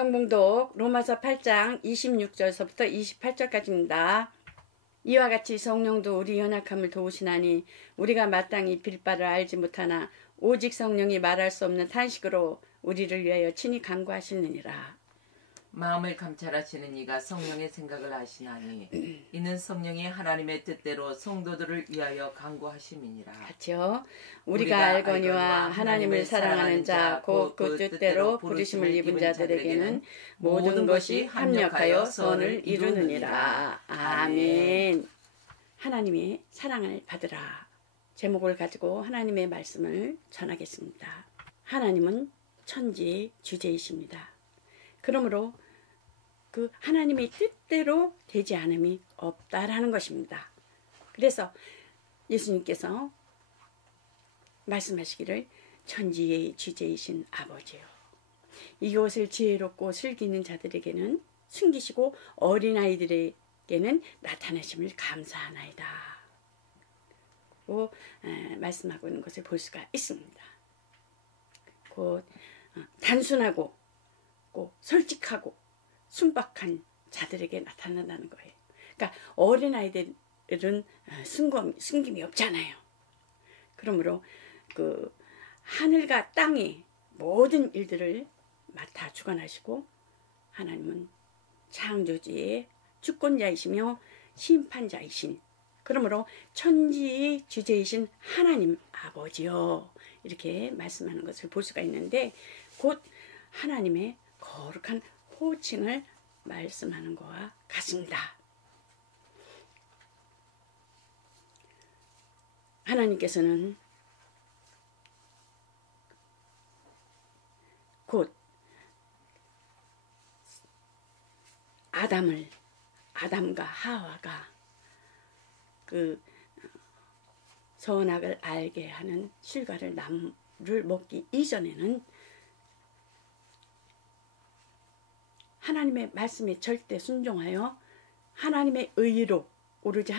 성경 봉독 로마서 8장 26절서부터 28절까지입니다. 이와 같이 성령도 우리 연약함을 도우시나니 우리가 마땅히 빌 바를 알지 못하나 오직 성령이 말할 수 없는 탄식으로 우리를 위하여 친히 간구하시느니라. 마음을 감찰하시는 이가 성령의 생각을 아시나니 이는 성령이 하나님의 뜻대로 성도들을 위하여 간구하심이니라. 같이요. 우리가 알거니와 하나님을 사랑하는 자 곧 그 뜻대로 부르심을 입은 자들에게는 모든 것이 합력하여 선을 이루느니라. 아멘. 하나님의 사랑을 받으라. 제목을 가지고 하나님의 말씀을 전하겠습니다. 하나님은 천지의 주제이십니다. 그러므로 그 하나님의 뜻대로 되지 않음이 없다라는 것입니다. 그래서 예수님께서 말씀하시기를 천지의 주제이신 아버지요, 이것을 지혜롭고 슬기는 자들에게는 숨기시고 어린아이들에게는 나타내심을 감사하나이다 고 말씀하고 있는 것을 볼 수가 있습니다. 곧 단순하고 솔직하고 순박한 자들에게 나타난다는 거예요. 그러니까 어린아이들은 숨김이 없잖아요. 그러므로 그 하늘과 땅의 모든 일들을 맡아 주관하시고 하나님은 창조주의 주권자이시며 심판자이신, 그러므로 천지의 주제이신 하나님 아버지요, 이렇게 말씀하는 것을 볼 수가 있는데, 곧 하나님의 거룩한 호칭을 말씀하는 것과 같습니다. 하나님께서는 곧 아담과 하와가 그 선악을 알게 하는 실과를 나무를 먹기 이전에는 하나님의 말씀에 절대 순종하여 하나님의 의로, 오로지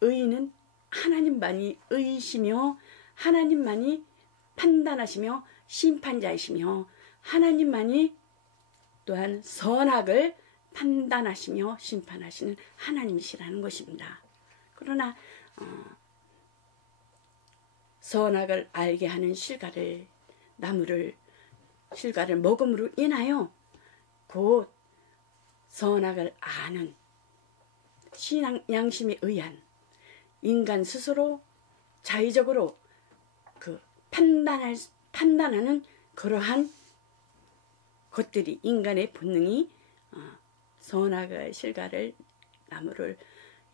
의인은 하나님만이 의이시며 하나님만이 판단하시며 심판자이시며 하나님만이 또한 선악을 판단하시며 심판하시는 하나님이시라는 것입니다. 그러나 선악을 알게 하는 실과를 먹음으로 인하여 곧 선악을 아는 신앙 양심에 의한 인간 스스로 자의적으로 그 판단하는 그러한 것들이, 인간의 본능이 선악의 나무의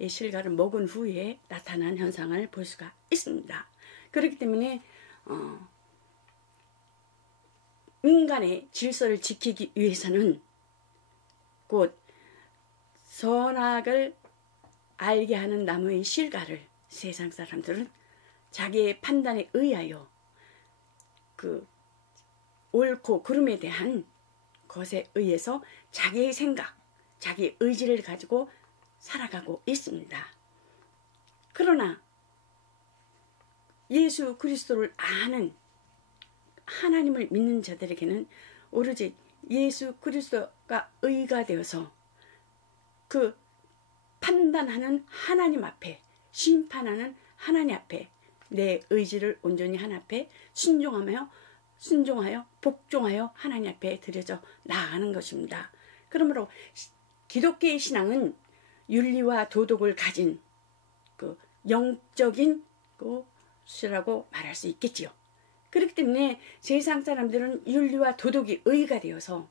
실과를 먹은 후에 나타난 현상을 볼 수가 있습니다. 그렇기 때문에 인간의 질서를 지키기 위해서는 곧 선악을 알게 하는 나무의 실과를 세상 사람들은 자기의 판단에 의하여 그 옳고 그름에 대한 것에 의해서 자기의 생각, 자기의 의지를 가지고 살아가고 있습니다. 그러나 예수 그리스도를 아는 하나님을 믿는 자들에게는 오로지 예수 그리스도가 의가 되어서 그 판단하는 하나님 앞에, 심판하는 하나님 앞에 내 의지를 온전히 하나님 앞에 순종하여 복종하여 하나님 앞에 드려져 나아가는 것입니다. 그러므로 기독교의 신앙은 윤리와 도덕을 가진 그 영적인 것이라고 말할 수 있겠지요. 그렇기 때문에 세상 사람들은 윤리와 도덕이 의가 되어서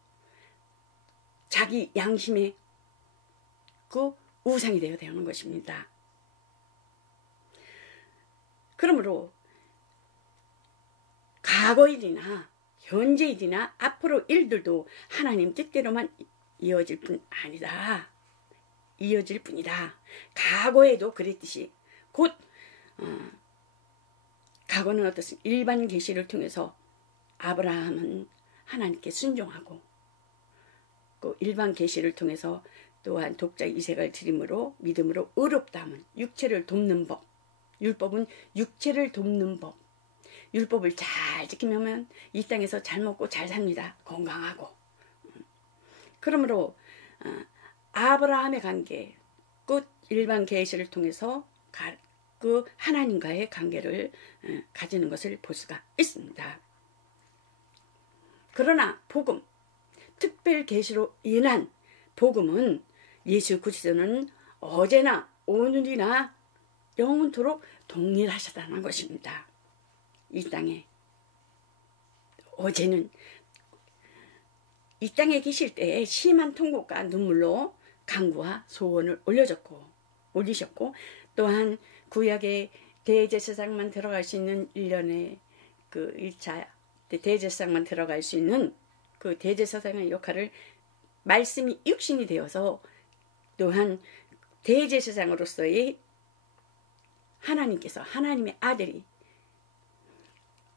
자기 양심의 그 우상이 되는 것입니다. 그러므로 과거 일이나 현재 일이나 앞으로 일들도 하나님 뜻대로만 이어질 뿐이다. 과거에도 그랬듯이 곧 과거는 어떻습니까? 일반 계시를 통해서 아브라함은 하나님께 순종하고, 그 일반 계시를 통해서 또한 독자 이색을 드림으로 믿음으로 의롭다 함은 육체를 돕는 법, 율법은 육체를 돕는 법, 율법을 잘 지키면 이 땅에서 잘 먹고 잘 삽니다. 건강하고 그러므로 아브라함의 관계, 그 일반 계시를 통해서 그 하나님과의 관계를 가지는 것을 볼 수가 있습니다. 그러나 복음, 특별 계시로 인한 복음은 예수 그리스도는 어제나 오늘이나 영원토록 동일하시다는 것입니다. 이 땅에 어제는 이 땅에 계실 때에 심한 통곡과 눈물로 간구와 소원을 올리셨고 또한 구약의 대제사장만 들어갈 수 있는 1년의 그 1차 대제사장만 들어갈 수 있는 그 대제사장의 역할을 말씀이 육신이 되어서 또한 대제사장으로서의 하나님의 아들이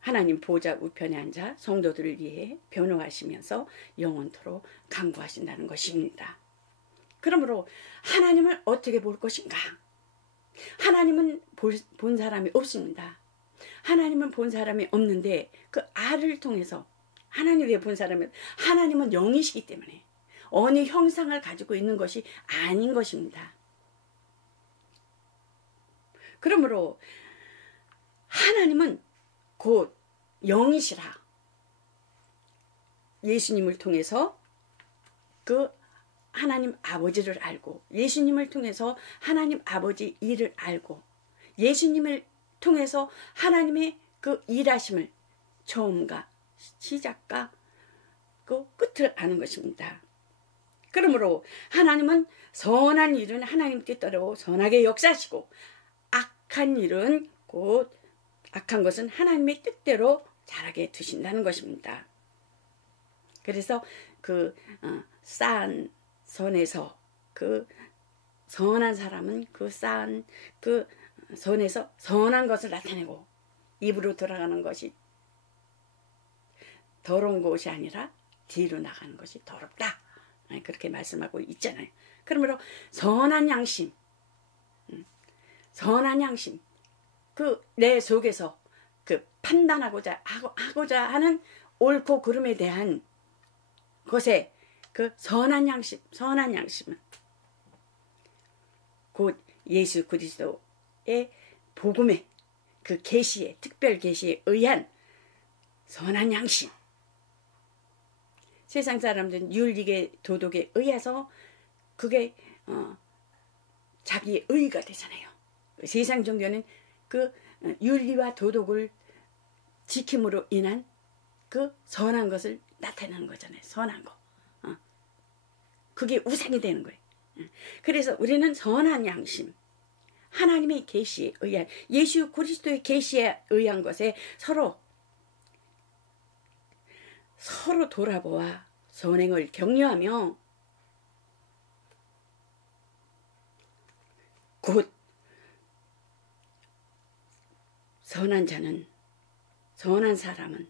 하나님 보좌 우편에 앉아 성도들을 위해 변호하시면서 영원토록 간구하신다는 것입니다. 그러므로 하나님을 어떻게 볼 것인가? 하나님은 본 사람이 없습니다. 하나님은 본 사람이 없는데 그 알을 통해서 하나님 왜 본 사람이 하나님은 영이시기 때문에 어느 형상을 가지고 있는 것이 아닌 것입니다. 그러므로 하나님은 곧 영이시라. 예수님을 통해서 그 하나님 아버지를 알고 예수님을 통해서 하나님 아버지 일을 알고 예수님을 통해서 하나님의 그 일하심을 처음과 시작과 그 끝을 아는 것입니다. 그러므로 하나님은 선한 일은 하나님 뜻대로 선하게 역사하시고 악한 일은 곧 악한 것은 하나님의 뜻대로 자라게 두신다는 것입니다. 그래서 그 쌓은 선에서 그 선한 사람은 그 쌓은 그 선에서 선한 것을 나타내고 입으로 돌아가는 것이 더러운 것이 아니라 뒤로 나가는 것이 더럽다. 그렇게 말씀하고 있잖아요. 그러므로 선한 양심, 그 내 속에서 그 판단하고자 하는 옳고 그름에 대한 것에 그 선한 양심은 곧 예수 그리스도의 복음의 그 계시에 특별 계시에 의한 선한 양심. 세상 사람들은 윤리계 도덕에 의해서 그게 자기의 의가 되잖아요. 세상 종교는 그 윤리와 도덕을 지킴으로 인한 그 선한 것을 나타내는 거잖아요. 선한 거. 그게 우상이 되는 거예요. 그래서 우리는 선한 양심, 하나님의 계시에 의한 예수 그리스도의 계시에 의한 것에 서로 돌아보아 선행을 격려하며 곧 선한 사람은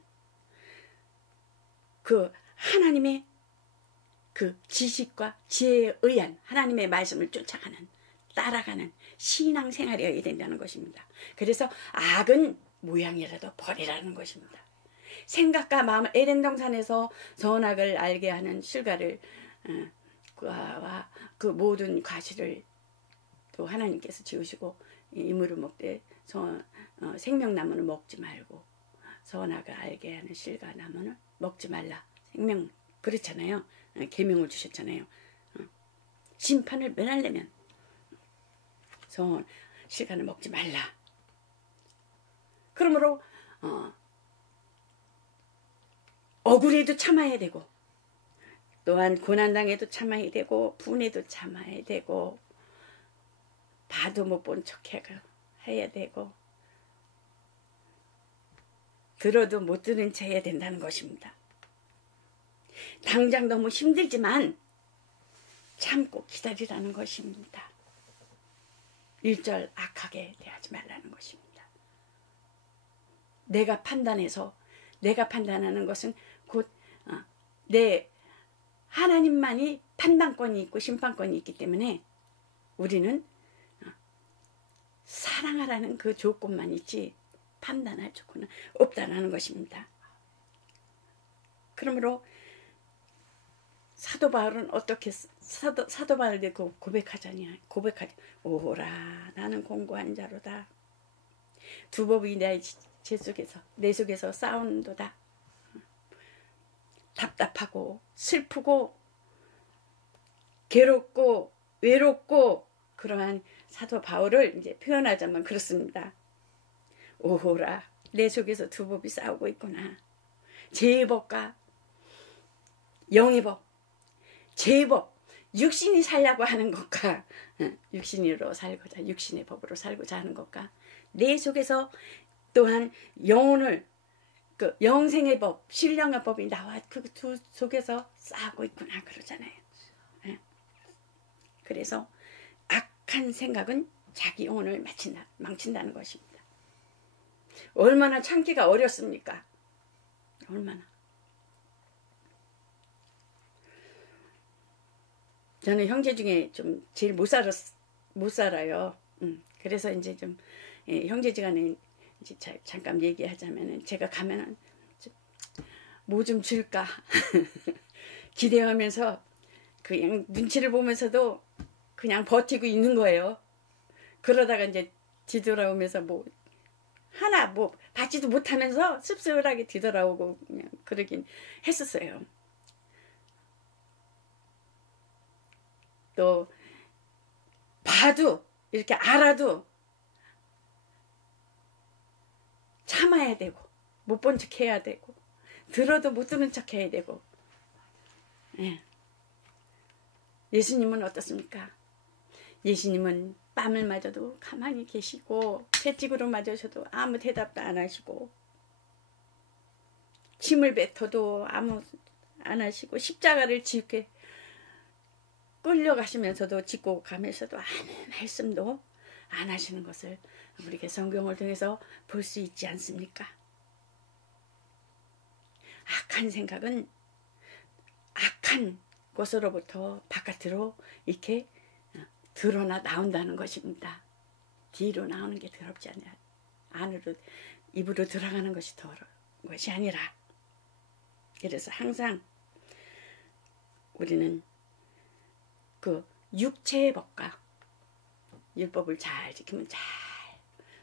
그 하나님의 그 지식과 지혜에 의한 하나님의 말씀을 쫓아가는 따라가는 신앙생활이어야 된다는 것입니다. 그래서 악은 모양이라도 버리라는 것입니다. 생각과 마음, 에덴 동산에서 선악을 알게 하는 실과를 그 모든 과실을 또 하나님께서 지으시고 이물을 먹되 생명나무는 먹지 말고 선악을 알게 하는 실과 나무는 먹지 말라. 생명 그렇잖아요. 계명을 주셨잖아요. 심판을 면하려면 실과는 먹지 말라. 그러므로 억울해도 참아야 되고 또한 고난당해도 참아야 되고 분해도 참아야 되고 봐도 못 본 척 해야 되고 들어도 못 들은 채 해야 된다는 것입니다. 당장 너무 힘들지만 참고 기다리라는 것입니다. 일절 악하게 대하지 말라는 것입니다. 내가 판단하는 것은 곧 내 하나님만이 판단권이 있고 심판권이 있기 때문에 우리는 사랑하라는 그 조건만 있지 판단할 조건은 없다는 것입니다. 그러므로 사도 바울은 어떻게 사도 바울이 고백하자냐. 오호라 나는 공고한 자로다. 두법이 내 속에서 싸우는도다. 답답하고 슬프고 괴롭고 외롭고 그러한 사도 바울을 이제 표현하자면 그렇습니다. 오호라 내 속에서 두법이 싸우고 있구나. 죄의 법과 영의 법, 죄의 법, 육신이 살려고 하는 것과 육신으로 살고자 육신의 법으로 살고자 하는 것과 내 속에서 또한 영혼을 그 영생의 법, 신령의 법이 나와 그 두 속에서 싸우고 있구나 그러잖아요. 그래서 악한 생각은 자기 영혼을 망친다는 것입니다. 얼마나 참기가 어렵습니까? 얼마나. 저는 형제 중에 좀 제일 못 살아요. 그래서 이제 좀 형제지간에 이제 잠깐 얘기하자면은 제가 가면은 뭐 좀 줄까 기대하면서 그냥 눈치를 보면서도 그냥 버티고 있는 거예요. 그러다가 이제 뒤돌아오면서 뭐 하나 뭐 받지도 못하면서 씁쓸하게 뒤돌아오고 그냥 그러긴 했었어요. 또 봐도 이렇게 알아도 참아야 되고 못 본 척 해야 되고 들어도 못 듣는 척 해야 되고. 예수님은 어떻습니까? 예수님은 뺨을 맞아도 가만히 계시고 채찍으로 맞으셔도 아무 대답도 안 하시고 침을 뱉어도 아무 안 하시고 십자가를 지게 끌려가시면서도 짚고 가면서도 아무 말씀도 안 하시는 것을 우리가 성경을 통해서 볼 수 있지 않습니까? 악한 생각은 악한 곳으로부터 바깥으로 이렇게 드러나 나온다는 것입니다. 뒤로 나오는 게 더럽지 않냐. 안으로 입으로 들어가는 것이 더러운 것이 아니라. 그래서 항상 우리는 그 육체의 법과 율법을 잘 지키면 잘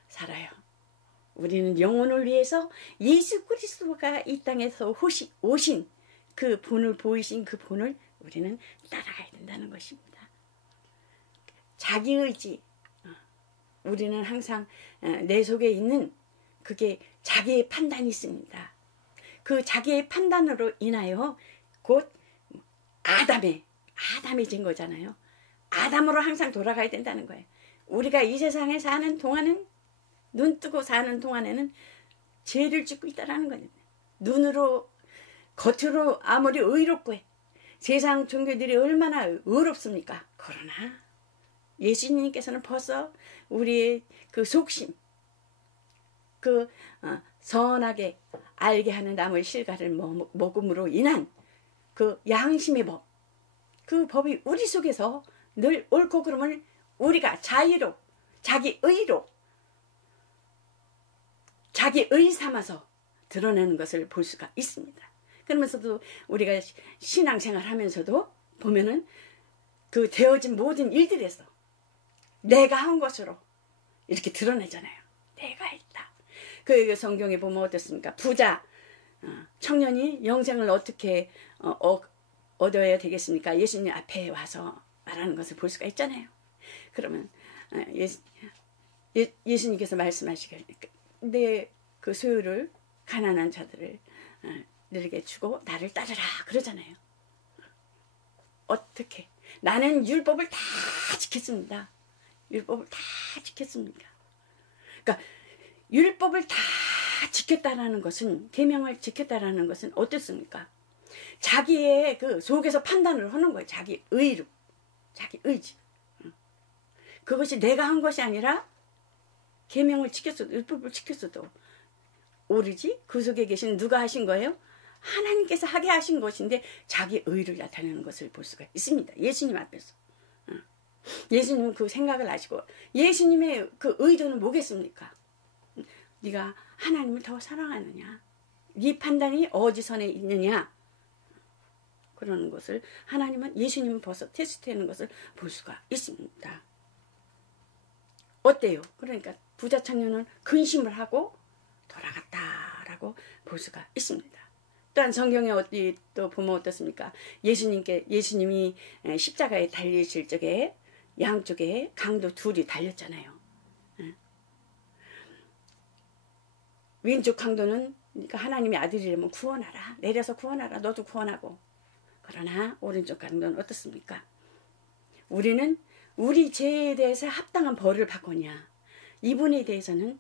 살아요. 우리는 영혼을 위해서 예수 그리스도가 이 땅에서 오신 그 본을 보이신 그 본을 우리는 따라가야 된다는 것입니다. 자기 의지, 우리는 항상 내 속에 있는 그게 자기의 판단이 있습니다. 그 자기의 판단으로 인하여 곧 아담의 진 거잖아요. 아담으로 항상 돌아가야 된다는 거예요. 우리가 이 세상에 사는 동안은 눈 뜨고 사는 동안에는 죄를 짓고 있다라는 거예요. 눈으로 겉으로 아무리 의롭고 해. 세상 종교들이 얼마나 의롭습니까? 그러나 예수님께서는 벌써 우리의 그 속심, 그 선하게 알게 하는 나무의 실과를 먹음으로 인한 그 양심의 법, 그 법이 우리 속에서 늘 옳고 그름을 우리가 자의로, 자기 의 삼아서 드러내는 것을 볼 수가 있습니다. 그러면서도 우리가 신앙생활 하면서도 보면은 그 되어진 모든 일들에서 내가 한 것으로 이렇게 드러내잖아요. 내가 했다. 그 성경에 보면 어떻습니까? 부자 청년이 영생을 어떻게 얻어야 되겠습니까? 예수님 앞에 와서 말하는 것을 볼 수가 있잖아요. 그러면 예수님께서 말씀하시길 내 그 소유를 가난한 자들을 너에게 주고 나를 따르라 그러잖아요. 어떻게? 나는 율법을 다 지켰습니다. 율법을 다 지켰습니까? 그러니까 율법을 다 지켰다라는 것은, 계명을 지켰다라는 것은 어떻습니까? 자기의 그 속에서 판단을 하는 거예요. 자기 의로, 자기 의지. 그것이 내가 한 것이 아니라 계명을 지켰어도, 율법을 지켰어도 오르지 그 속에 계신 누가 하신 거예요? 하나님께서 하게 하신 것인데 자기 의를 나타내는 것을 볼 수가 있습니다. 예수님 앞에서. 예수님은 그 생각을 하시고, 예수님의 그 의도는 뭐겠습니까? 네가 하나님을 더 사랑하느냐? 네 판단이 어디선에 있느냐? 그러는 것을 하나님은 예수님은 벌써 테스트하는 것을 볼 수가 있습니다. 어때요? 그러니까 부자 청년은 근심을 하고 돌아갔다라고 볼 수가 있습니다. 또한 성경에 어디 또 보면 어떻습니까? 예수님이 십자가에 달리실 적에 양쪽에 강도 둘이 달렸잖아요. 왼쪽 강도는 그러니까 하나님의 아들이라면 구원하라. 내려서 구원하라. 너도 구원하고. 그러나 오른쪽 강도는 어떻습니까? 우리는 우리 죄에 대해서 합당한 벌을 받거냐. 이분에 대해서는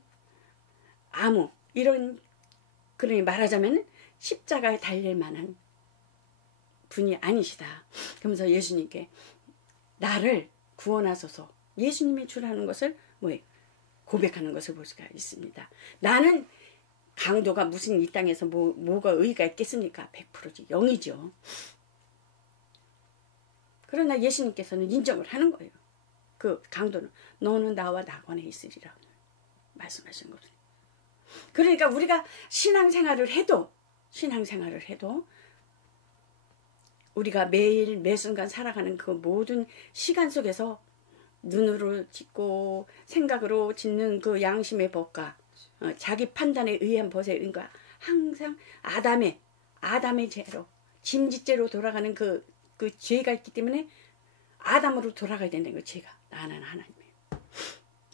그러니 말하자면 십자가에 달릴 만한 분이 아니시다. 그러면서 예수님께 나를 구원하소서 예수님이 주라는 것을 고백하는 것을 볼 수가 있습니다. 나는 강도가 무슨 이 땅에서 뭐가 의의가 있겠습니까? 100%지 0이죠. 그러나 예수님께서는 인정을 하는 거예요. 그 강도는 너는 나와 낙원에 있으리라 말씀하신 겁니다. 그러니까 우리가 신앙생활을 해도 우리가 매일 매순간 살아가는 그 모든 시간 속에서 눈으로 짓고 생각으로 짓는 그 양심의 법과 자기 판단에 의한 법에 의한 항상 아담의 죄로 짐짓죄로 돌아가는 그 죄가 있기 때문에 아담으로 돌아가야 된다는 거. 죄가 나는 하나님이에요.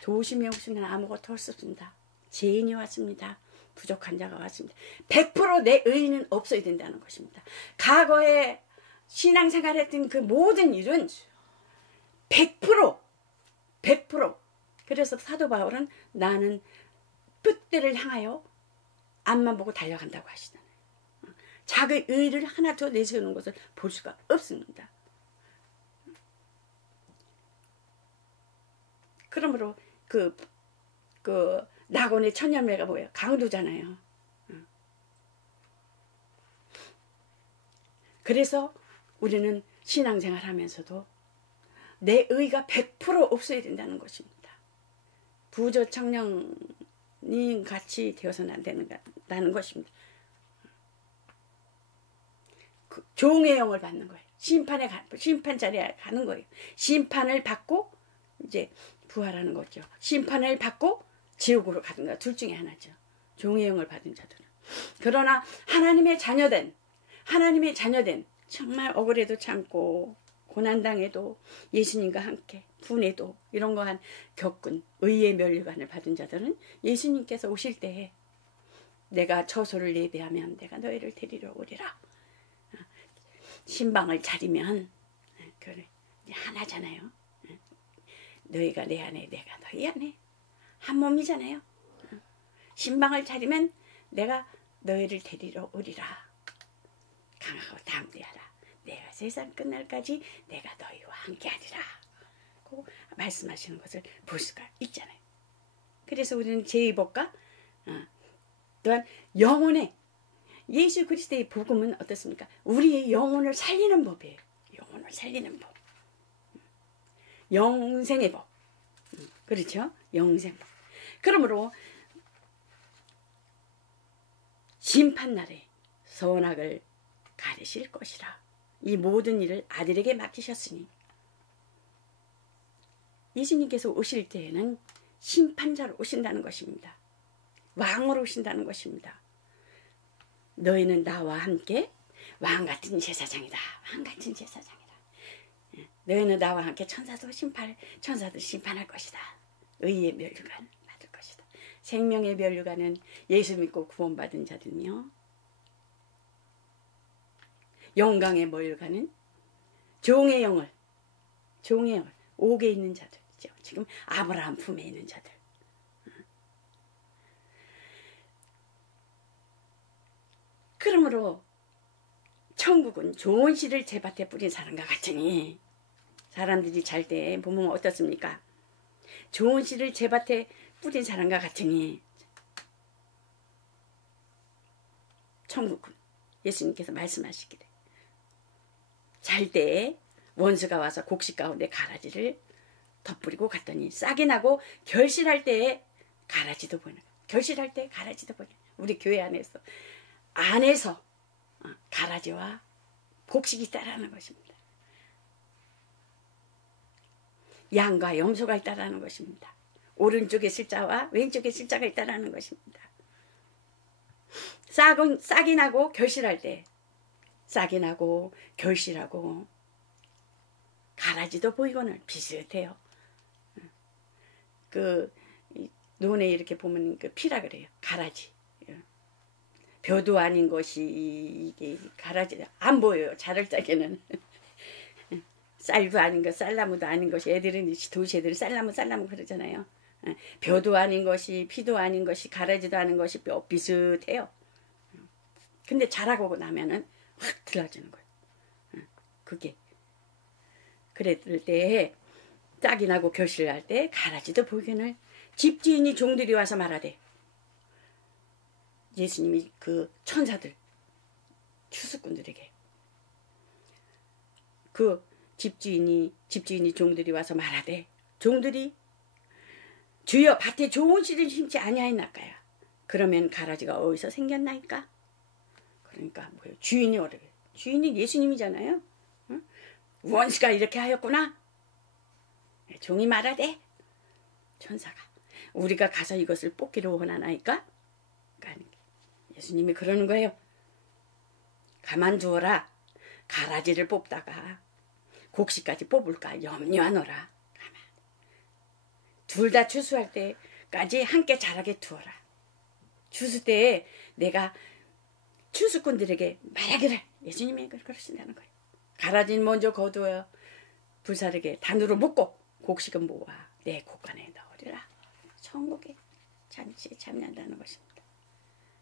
도심에 오시는 아무것도 할 수 없습니다. 죄인이 왔습니다. 부족한 자가 왔습니다. 100% 내 의의는 없어야 된다는 것입니다. 과거에 신앙생활했던 그 모든 일은 100% 그래서 사도 바울은 나는 뜻대를 향하여 앞만 보고 달려간다고 하시잖아요. 자기 의의를 하나 더 내세우는 것을 볼 수가 없습니다. 그러므로 그 낙원의 천녀매가 뭐예요? 강도잖아요. 그래서 우리는 신앙생활 하면서도 내 의가 100% 없어야 된다는 것입니다. 부저 청년님 같이 되어서는 안 된다는 것입니다. 종의 영을 받는 거예요. 심판 자리에 가는 거예요. 심판을 받고 이제 부활하는 거죠. 심판을 받고 지옥으로 가든가 둘 중에 하나죠. 종의 영을 받은 자들은. 그러나 하나님의 자녀된 정말 억울해도 참고 고난당해도 예수님과 함께 분해도 이런 거 겪은 의의 면류관을 받은 자들은 예수님께서 오실 때에 내가 처소를 예비하면 내가 너희를 데리러 오리라. 신방을 차리면 그래 하나잖아요. 너희가 내 안에 내가 너희 안에 한 몸이잖아요. 신방을 차리면 내가 너희를 데리러 오리라. 강하고 담대하라. 내가 세상 끝날까지 내가 너희와 함께하리라. 고 말씀하시는 것을 볼 수가 있잖아요. 그래서 우리는 죄의 법과 또한 영혼의 예수 그리스도의 복음은 어떻습니까? 우리의 영혼을 살리는 법이에요. 영혼을 살리는 법. 영생의 법. 그렇죠? 영생법. 그러므로 심판날에 선악을 가르실 것이라. 이 모든 일을 아들에게 맡기셨으니 예수님께서 오실 때에는 심판자로 오신다는 것입니다. 왕으로 오신다는 것입니다. 너희는 나와 함께 왕같은 제사장이다. 왕같은 제사장이다. 너희는 나와 함께 천사도 심판할 것이다. 의의 면류관 받을 것이다. 생명의 면류관은 예수 믿고 구원받은 자들이며 영광의 면류관은 종의 영을 옥에 있는 자들이죠. 지금 아브라함 품에 있는 자들. 그러므로 천국은 좋은 씨를 제밭에 뿌린 사람과 같으니 사람들이 잘 때 보면 어떻습니까? 좋은 씨를 제밭에 뿌린 사람과 같으니 천국은 예수님께서 말씀하시기를 잘 때 원수가 와서 곡식 가운데 가라지를 덧뿌리고 갔더니 싹이 나고 결실할 때에 가라지도 보이는 결실할 때 가라지도 보이는 우리 교회 안에서 가라지와 곡식이 있다라는 것입니다. 양과 염소가 있다라는 것입니다. 오른쪽에 실자와 왼쪽에 실자가 있다라는 것입니다. 싹이 나고 결실할 때 싹이 나고 결실하고 가라지도 보이고는 비슷해요. 그 논에 이렇게 보면 그 피라 그래요. 가라지. 벼도 아닌 것이 이게 가라지 안 보여요. 자랄 적에는. 쌀도 아닌 것, 쌀나무도 아닌 것이 애들은 도시 애들은 쌀나무 그러잖아요. 벼도 아닌 것이 피도 아닌 것이 가라지도 아닌 것이 비슷해요. 근데 자라고 나면은 확 들어주는 거예요. 그게 그랬을 때 짝이 나고 결실할 때 가라지도 보이거늘 집주인이 종들이 와서 말하되 예수님이 그 천사들 추수꾼들에게 그 집주인이 종들이 와서 말하되 종들이 주여 밭에 좋은 씨를 심지 아니하였나이까. 그러면 가라지가 어디서 생겼나이까? 그러니까 뭐예요? 주인이 어려요. 주인이 예수님이잖아요. 응? 원수가 이렇게 하였구나. 종이 말하되 천사가 우리가 가서 이것을 뽑기를 원하나이까? 그러니까 예수님이 그러는 거예요. 가만두어라. 가라지를 뽑다가 곡식까지 뽑을까 염려하노라. 둘 다 추수할 때까지 함께 자라게 두어라. 추수 때에 내가 추수꾼들에게 말하기를 예수님이 그러신다는 거예요. 가라지는 먼저 거두어 불사르게 단으로 묶고 곡식은 모아 내 곳간에 넣으리라. 천국의 잔치에 참여한다는 것입니다.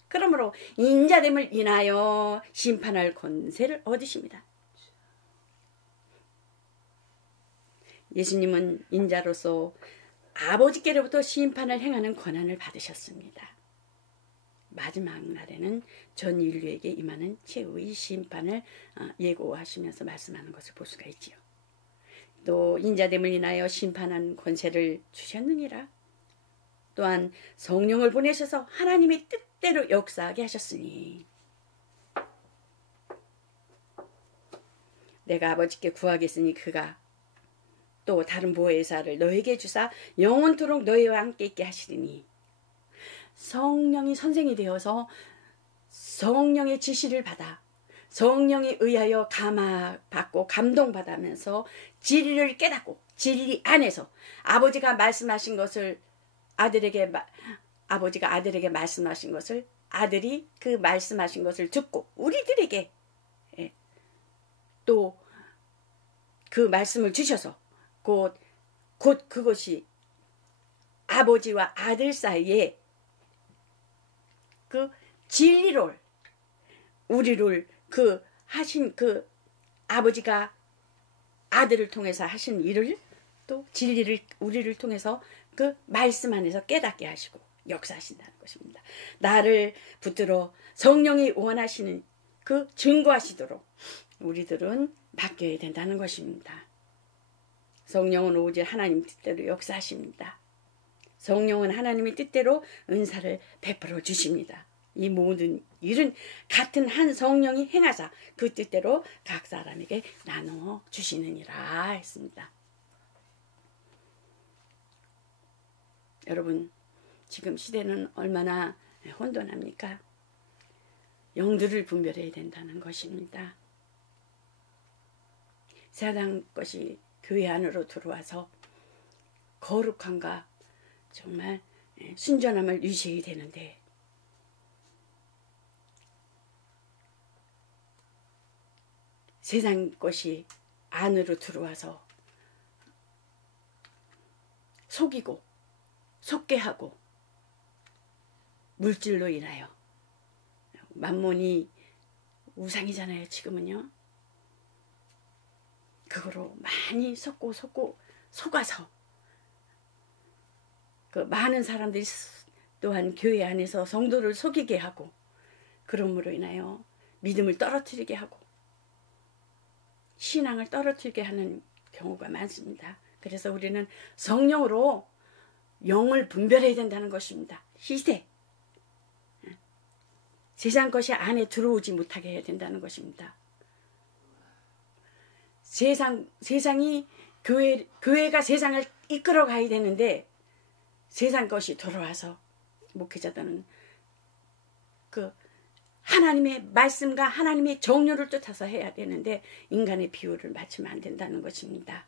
그러므로 인자됨을 인하여 심판할 권세를 얻으십니다. 예수님은 인자로서 아버지께로부터 심판을 행하는 권한을 받으셨습니다. 마지막 날에는 전 인류에게 임하는 최후의 심판을 예고하시면서 말씀하는 것을 볼 수가 있지요. 또 인자됨을 인하여 심판한 권세를 주셨느니라. 또한 성령을 보내셔서 하나님의 뜻대로 역사하게 하셨으니 내가 아버지께 구하겠으니 그가 또 다른 보혜사를 너에게 주사 영원토록 너희와 함께 있게 하시리니 성령이 선생이 되어서 성령의 지시를 받아 성령에 의하여 감화받고 감동받으면서 진리를 깨닫고 진리 안에서 아버지가 말씀하신 것을 아버지가 아들에게 말씀하신 것을 아들이 그 말씀하신 것을 듣고 우리들에게 또 그 말씀을 주셔서 곧 그것이 아버지와 아들 사이에 그 진리를 우리를 그 하신 그 아버지가 아들을 통해서 하신 일을 또 진리를 우리를 통해서 그 말씀 안에서 깨닫게 하시고 역사하신다는 것입니다. 나를 붙들어 성령이 원하시는 그 증거하시도록 우리들은 맡겨야 된다는 것입니다. 성령은 오직 하나님 뜻대로 역사하십니다. 성령은 하나님의 뜻대로 은사를 베풀어 주십니다. 이 모든 일은 같은 한 성령이 행하사 그 뜻대로 각 사람에게 나누어 주시느니라 했습니다. 여러분, 지금 시대는 얼마나 혼돈합니까? 영들을 분별해야 된다는 것입니다. 세상 것이 교회 안으로 들어와서 거룩함과 정말 순전함을 유지해야 되는데 세상 것이 안으로 들어와서 속이고 속게 하고 물질로 인하여 만몬이 우상이잖아요. 지금은요. 그거로 많이 속아서 그 많은 사람들이 또한 교회 안에서 성도를 속이게 하고 그러므로 인하여 믿음을 떨어뜨리게 하고 신앙을 떨어뜨리게 하는 경우가 많습니다. 그래서 우리는 성령으로 영을 분별해야 된다는 것입니다. 시대 세상 것이 안에 들어오지 못하게 해야 된다는 것입니다. 세상이 교회가 세상을 이끌어 가야 되는데 세상 것이 돌아와서 목회자들은 그 하나님의 말씀과 하나님의 정료를 쫓아서 해야 되는데 인간의 비유를 맞추면 안 된다는 것입니다.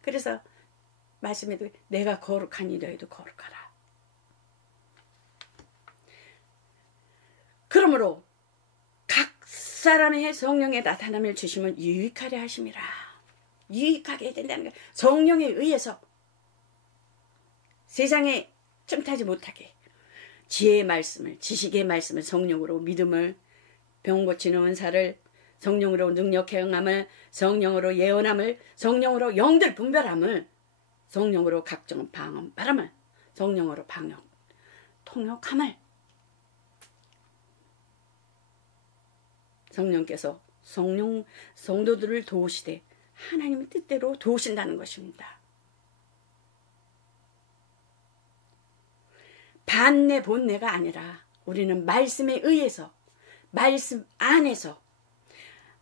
그래서 말씀에도 내가 거룩하니 너희도 거룩하라. 그러므로 각 사람의 성령의 나타남을 주시면 유익하려 하심이라. 유익하게 해야 된다는 거예요. 성령에 의해서 세상에 틈타지 못하게 지혜의 말씀을, 지식의 말씀을, 성령으로 믿음을, 병 고치는 은사를, 성령으로 능력 행함을, 성령으로 예언함을, 성령으로 영들 분별함을, 성령으로 각종 방언 바람을, 성령으로 방역 통역함을, 성령께서 성도들을 도우시되 하나님의 뜻대로 도우신다는 것입니다. 반내 본내가 아니라 우리는 말씀에 의해서, 말씀 안에서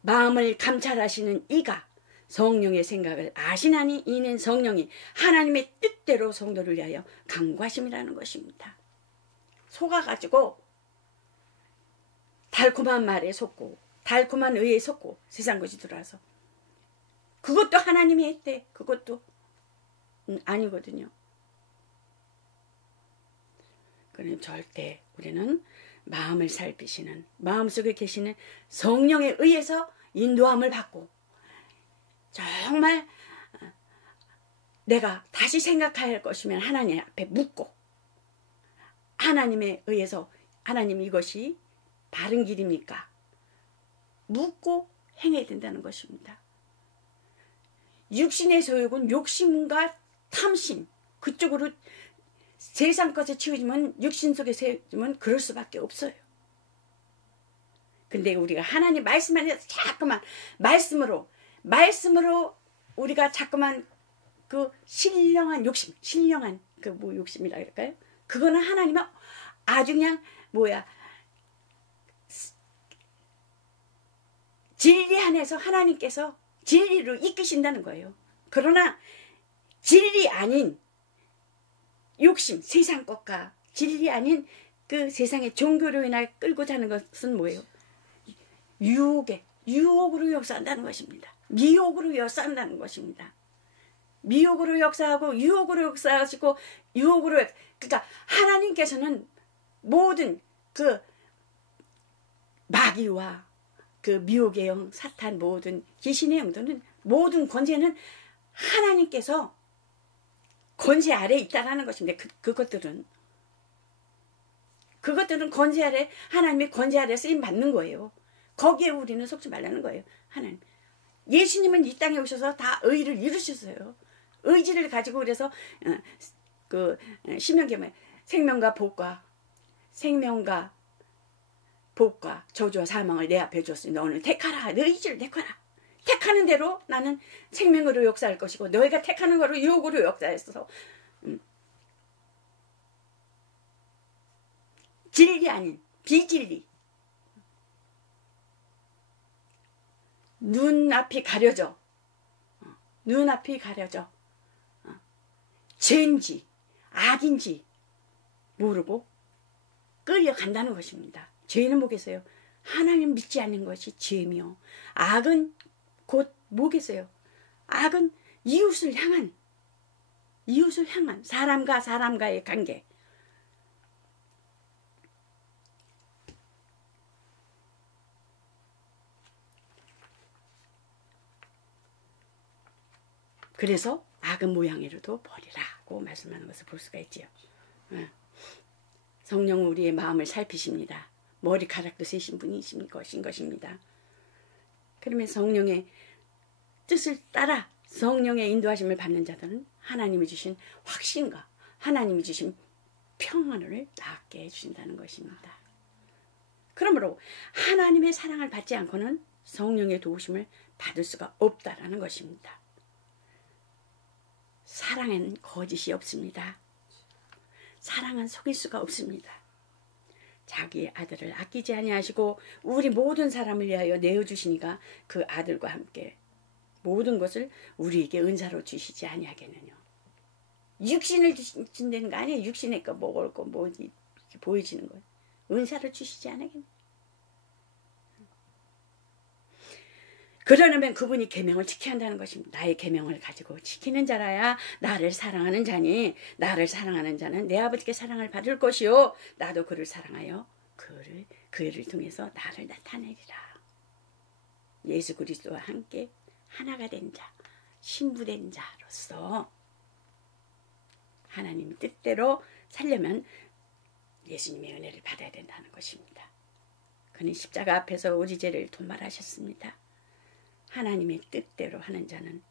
마음을 감찰하시는 이가 성령의 생각을 아시나니 이는 성령이 하나님의 뜻대로 성도를 위하여 강구하심이라는 것입니다. 속아가지고 달콤한 말에 속고 달콤한 의에 속고 세상 것이 들어와서 그것도 하나님이 했대. 그것도 아니거든요. 그러니 절대 우리는 마음을 살피시는, 마음속에 계시는 성령에 의해서 인도함을 받고 정말 내가 다시 생각해야 할 것이면 하나님 앞에 묻고 하나님에 의해서 하나님 이것이 바른 길입니까? 묻고 행해야 된다는 것입니다. 육신의 소욕은 욕심과 탐심 그쪽으로 세상 것에 치우지면 육신 속에 세우지면 그럴 수밖에 없어요. 근데 우리가 하나님 말씀 안에서 자꾸만 말씀으로 우리가 자꾸만 그 신령한 욕심, 신령한 그 뭐 욕심이라 할까요? 그거는 하나님은 아주 그냥 진리 안에서 하나님께서 진리로 이끄신다는 거예요. 그러나 진리 아닌 욕심, 세상 것과 진리 아닌 그 세상의 종교로 인해 끌고 자는 것은 뭐예요? 유혹으로 역사한다는 것입니다. 미혹으로 역사한다는 것입니다. 미혹으로 역사하고 유혹으로 역사하시고 그러니까 하나님께서는 모든 그 마귀와 그 미혹의 영, 사탄 모든 귀신의 영들은 모든 권세는 하나님께서 권세 아래 있다라는 것입니다. 그것들은 권세 아래 하나님의 권세 아래 쓰임 받는 거예요. 거기에 우리는 속지 말라는 거예요. 하나님 예수님은 이 땅에 오셔서 다 의를 이루셨어요. 의지를 가지고 그래서 그 신명기에 생명과 복과 저주와 사망을 내 앞에 줬으니 너는 택하라. 너 의지를 택하라. 택하는 대로 나는 생명으로 역사할 것이고 너희가 택하는 거로 유혹으로 역사했어. 진리 아닌 비진리. 눈앞이 가려져. 죄인지 악인지 모르고 끌려간다는 것입니다. 죄는 뭐겠어요? 하나님 믿지 않는 것이 죄며 악은 곧 뭐겠어요? 악은 이웃을 향한 사람과 사람과의 관계. 그래서 악은 모양이라도 버리라고 말씀하는 것을 볼 수가 있지요. 성령은 우리의 마음을 살피십니다. 머리카락도 세신 분이신 것입니다. 그러면 성령의 뜻을 따라 성령의 인도하심을 받는 자들은 하나님이 주신 확신과 하나님이 주신 평안을 낳게 해주신다는 것입니다. 그러므로 하나님의 사랑을 받지 않고는 성령의 도우심을 받을 수가 없다라는 것입니다. 사랑에는 거짓이 없습니다. 사랑은 속일 수가 없습니다. 자기의 아들을 아끼지 아니하시고 우리 모든 사람을 위하여 내어주시니까 그 아들과 함께 모든 것을 우리에게 은사로 주시지 아니하겠느냐. 육신을 주신다는 거 아니에요. 육신의 거 먹을 거 뭐 보여지는 거예요. 은사를 주시지 않겠느냐. 그러려면 그분이 계명을 지켜야 한다는 것입니다. 나의 계명을 가지고 지키는 자라야 나를 사랑하는 자니, 나를 사랑하는 자는 내 아버지께 사랑을 받을 것이요 나도 그를 사랑하여 그를 통해서 나를 나타내리라. 예수 그리스도와 함께 하나가 된 자, 신부된 자로서 하나님 뜻대로 살려면 예수님의 은혜를 받아야 된다는 것입니다. 그는 십자가 앞에서 우리 죄를 도말하셨습니다. 하나님의 뜻대로 하는 자는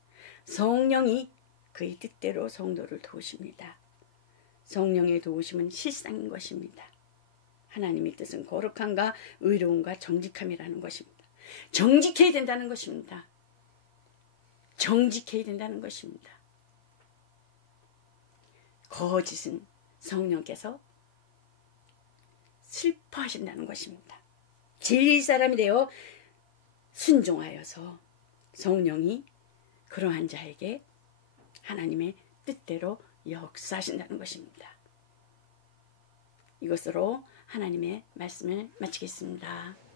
성령이 그의 뜻대로 성도를 도우십니다. 성령의 도우심은 실상인 것입니다. 하나님의 뜻은 거룩함과 의로움과 정직함이라는 것입니다. 정직해야 된다는 것입니다. 정직해야 된다는 것입니다. 거짓은 성령께서 슬퍼하신다는 것입니다. 진리의 사람이 되어 순종하여서 성령이 그러한 자에게 하나님의 뜻대로 역사하신다는 것입니다. 이것으로 하나님의 말씀을 마치겠습니다.